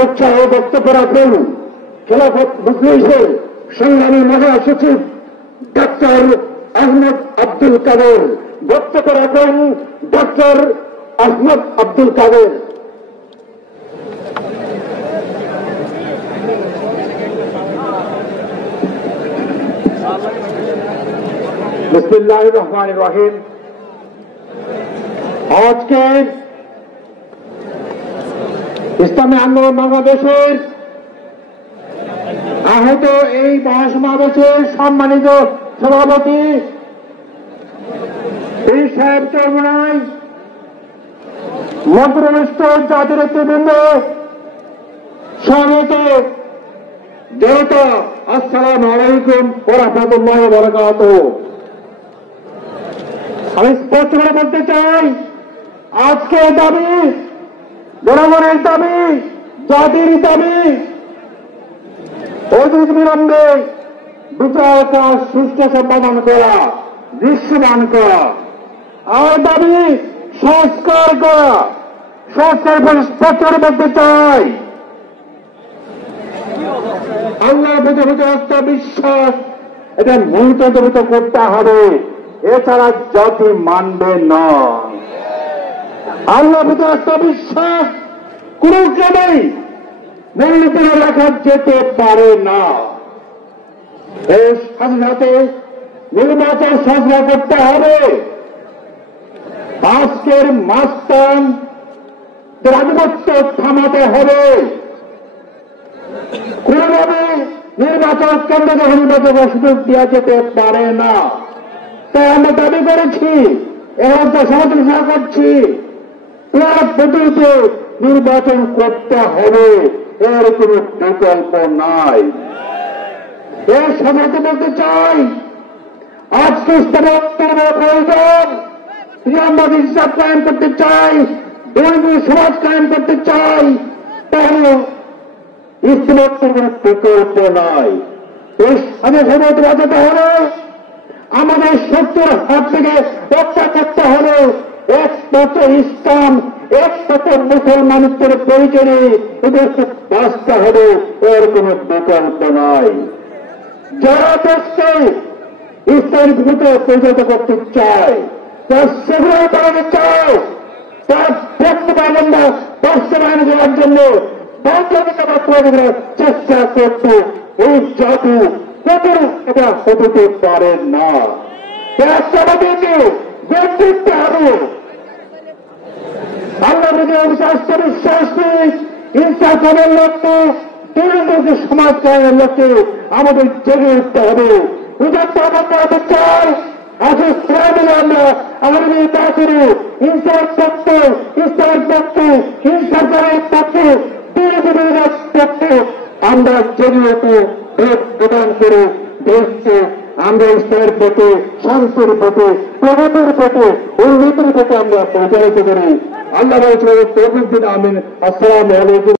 উৎসাহ বক্তব্য রাখেন খেলাফত মজলিসের সংগ্রামী মহাসচিব ডক্টর আহমদ আব্দুল কাদের। বক্তব্য রাখেন ডক্টর আহমদ আব্দুল কাদের। বিসমিল্লাহির রহমানির রহিম। আজকে ইসলামী আন্দোলন বাংলাদেশের আহত এই মহাসমাবেশের সম্মানিত সভাপতি এই সাহেব চরমনাই, মন্ত্রনিষ্ঠ জাতির নেতৃবৃন্দ, স্বাগত জনতা, আসসালামু আলাইকুম ওয়া রাহমাতুল্লাহি ওয়া বারাকাতুহু। আমি স্পষ্ট করে বলতে চাই, আজকে দাবি জনগণের দাবি, জাতির দাবি, অধিক বিলম্বে বিচার কাজ সুষ্ঠু সম্পাদন করা, দৃশ্যমান করা, আর দাবি সংস্কার করা। সংস্কার স্পষ্ট করে বলতে চাই, আল্লাহর প্রতি আস্থা বিশ্বাস এটা মূলত করতে হবে, এছাড়া জাতি মানবে না। আল্লাহর প্রতি আস্থা বিশ্বাস কোন ক্রমেই মূল্যতে রাখা যেতে পারে না। এর সাথে সাথে নির্বাচন সংস্কার করতে হবে। আজকের মাস্তান আধিপত্য থামাতে হবে। কোনভাবে নির্বাচন কেন্দ্রকে নির্বাচনের সুযোগ দেওয়া যেতে পারে না। তাই আমরা দাবি করেছি, এখন তো সমালোচনা করছি, পদ্ধতিতে নির্বাচন করতে হবে, এর কোন বিকল্প নাই। এর সাথে বলতে চাই, আজকে প্রয়োজন, আমরা হিসাব কায়েম করতে চাই, দৈনিক সমাজ কায়েম করতে চাই, তাহলে ইসলামের কোন বিকল্প নাই। এর সাথে বাঁচাতে হবে, আমাদের শত্রুর হাত থেকে রক্ষা করতে হবে। একমাত্র ইসলাম, একমাত্র মুসলমানত্বের পরিচয়ে এদেরকে বাঁচতে হবে, এর কোন বিকল্প নাই। যারা দেশকে ইসলামের ভিতরে পরিচালিত করতে চায়, তার সেগুলো বাড়াতে চায়, তার বক্তব্য বাস্তবায়ন করার জন্য চেষ্টা করতে এই জাতি এটা হতে পারে না। আমাদেরকে করতে হবে। আল্লাহ স্বাস্থ্য বিশ্বাস ইনসাফের লক্ষ্যে, দুর্নীতি সমাজ করার লক্ষ্যে আমাদের জেগে উঠতে হবে। হতে চাই আমরা আমাদের নির্বাচনে ইনসাফ পক্ষে, ইসলামের পক্ষে, হিংসাচারের পক্ষে, দুর্নীতির পক্ষে আমরা জেগে উঠে ভোট প্রদান করে দেশকে আমরা ইসলামের পথে, শান্তির পথে, প্রগতির পথে, উন্নতির পথে আমরা পরিচালিত করি। আল্লাহ আমিন। আসসালামু আলাইকুম।